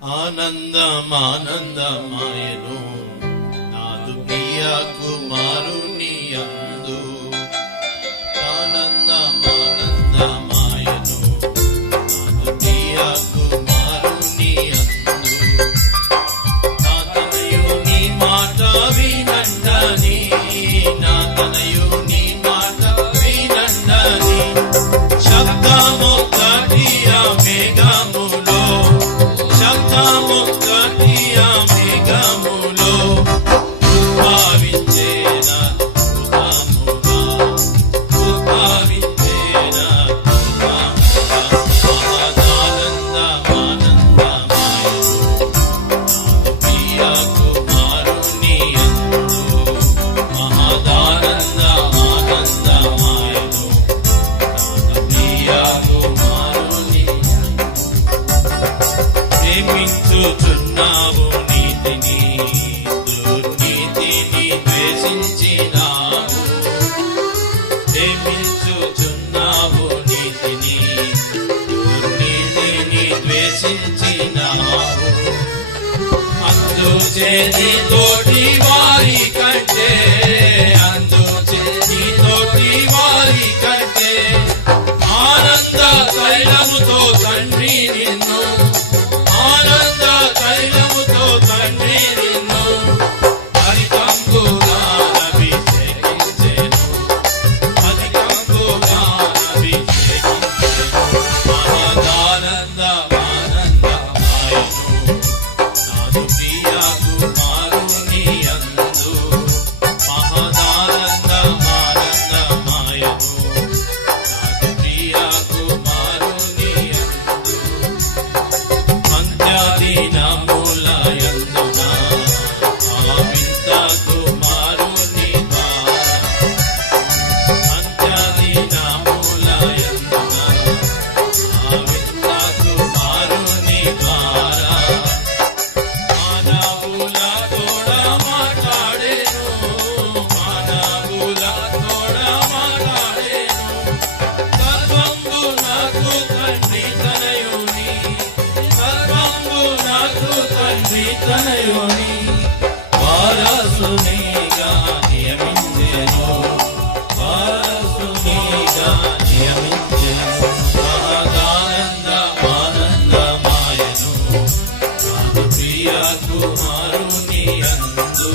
ఆనందమానందమాయను నాదు ప్రియ కుమారుని యందు. ఆనందమానందమాయను నాదు ప్రియ కుమారుని యందు. నా తనయు నీ మాట వినండని, నా తనయు నీ మాట వినండని. శబ్దమొక్కటి ఆ మేఘములో, శబ్దమొక్కటి ఆ మేఘములో ఉద్భవించేన అద్భుతముగా, ఉద్భవించేన అద్భుతముగా. మహదానందమానందమాయను నాదు ప్రియ కుమారుని యందు. మహదానందమానందమాయను నాదు ప్రియ కుమారుని యందు. ప్రేమించుచున్నావు నీతిని, దుర్నీతిని ద్వేషించినావు. ప్రేమించుచున్నావు నీతిని, దుర్నీతిని ద్వేషించినావు. అందుచే నీ తోటి వారి కంటే, అందుచే నీ తోటి వారి కంటే ఆనంద తైలముతో తండ్రి నిన్ను, ఆనంద తైలముతో తండ్రి నిన్ను అధికంగా అభిషేకించెను, అధికంగా అభిషేకించెను. మహదానందమానందమాయను నాదు ప్రియ కుమారుని యందు. మహదానందమానందమాయను నాదు ప్రియ కుమారుని యందు. అంత్యదినముల యందున ఆ వింత కుమారుని ద్వారా, అంత్యదినముల యందున ఆ వింత కుమారుని ద్వారా మానవుల తోడ మాట్లాడేను, మానవుల తోడ మాట్లాడేను. సర్వంబు నాకు తండ్రి తనయుని, సర్వంబు నాకు తండ్రి తనయుని వారసునిగా నియమించెను, వారసునిగా నియమించెను. మహదానందమానందమాయను నాదు ప్రియ కుమారుని యందు.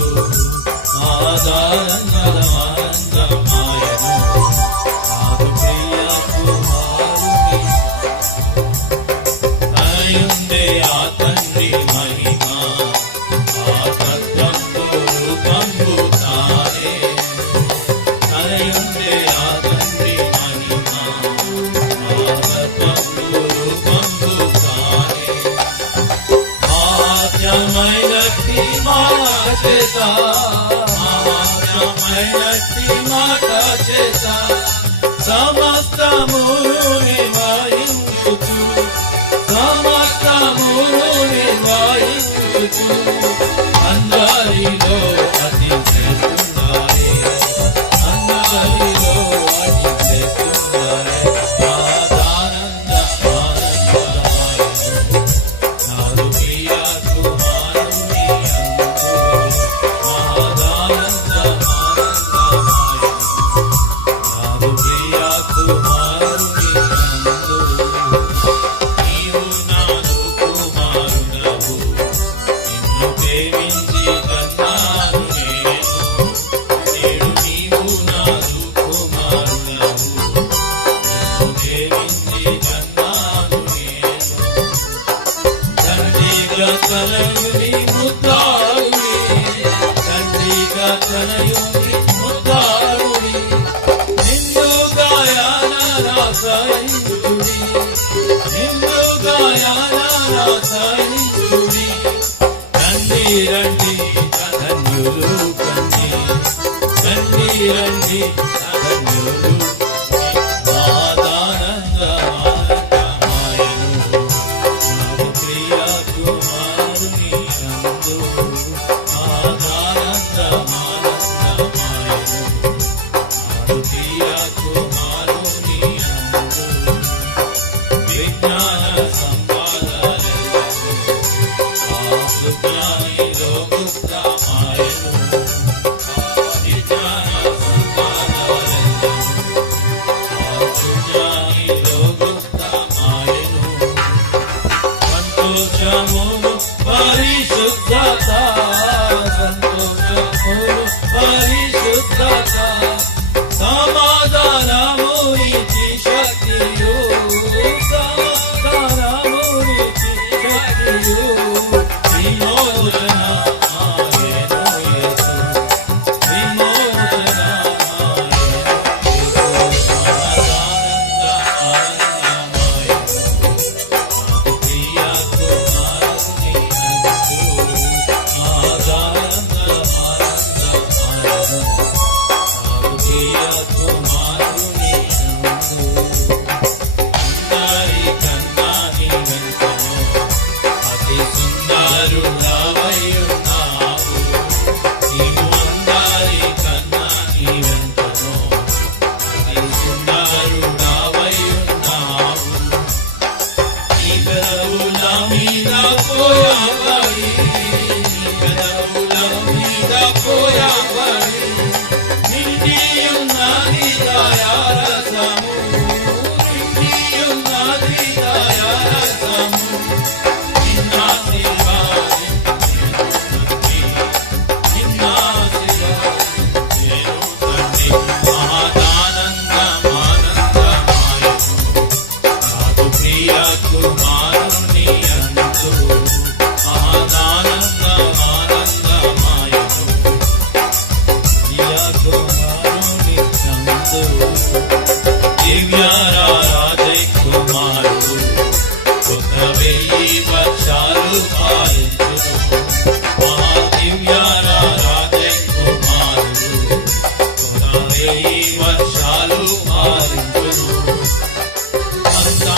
మహదానందమానందమాయను నాదు ప్రియ కుమారుని తనయుండే ఆ తండ్రి మహిమ, ఆ తత్వంతో రూపంబు తానే. తనయుండే ఆ తండ్రి మహిమ, ఆ తత్వంతో రూపంబు తానే. మహాత్యమైనట్టి మాట చేత, మహాత్యమైనట్టి మాట చేత సమస్తమును నిర్వహించుచు, సమస్తమును నిర్వహించుచు అందరిలో అతిశయిస్తున్నారే, అందరిలో అతిశయిస్తున్నారే. ఆనందమానందమాయను నాదు ప్రియ కుమారుని యందు. మహదానందమానందమాయను నాదు ప్రియ కుమారుని యందు. నీవు నాదు కుమారుడవు, నిన్ను ప్రేమించి కన్నాను నేను. నేడు నీవు నాదు కుమారుడవు, నిన్ను ప్రేమించి కన్నాను నేను. తండ్రిగా తనయుని ముద్దాడుని, తండ్రిగా తనయుని ముద్దాడుని. నిన్ను గాయాన రాసాయించుడి, నిన్ను గాయాన రాసాయించుడి. రండి రండి ధన్యులు కండి, రండి రండి ధన్యులు. మహదానందమానందమాయను నాదు ప్రియ కుమారుని యందు. మహదానందమానందమాయను నాదు ప్రియ కుమారుని యందు. విజ్ఞాన సంపాదనలకు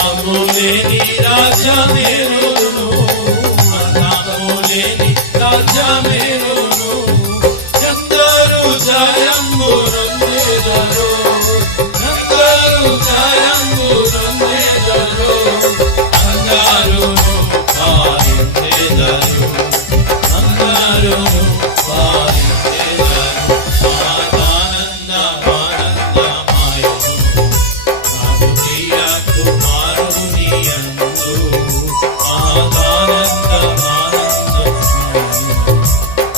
లేని రాజ్యమేలును మరణము లేని రాజ్యమేలును ఎందరు జయము రొందెదరు ఎందరు జయము రొందెదరు అందరును పాలించెదరు అందరును పాలించెదరు ఆనందమానందమాయను నాదు ప్రియ కుమారుని యందు ఆనందమానందమాయను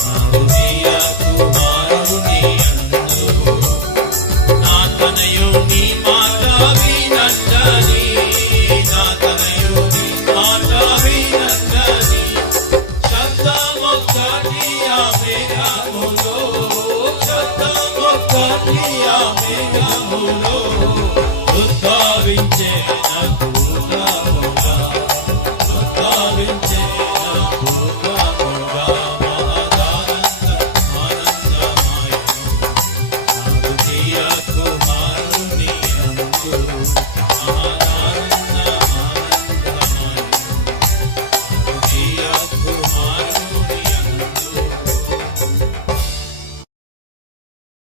నాదు ప్రియ కుమారుని యందు నా తనయుని మాట వినండని నా తనయుని మాట వినండని శబ్దమొక్కటి ఆ మేఘములో శబ్దమొక్కటి ఆ మేఘములో ఉద్భవించే నదుల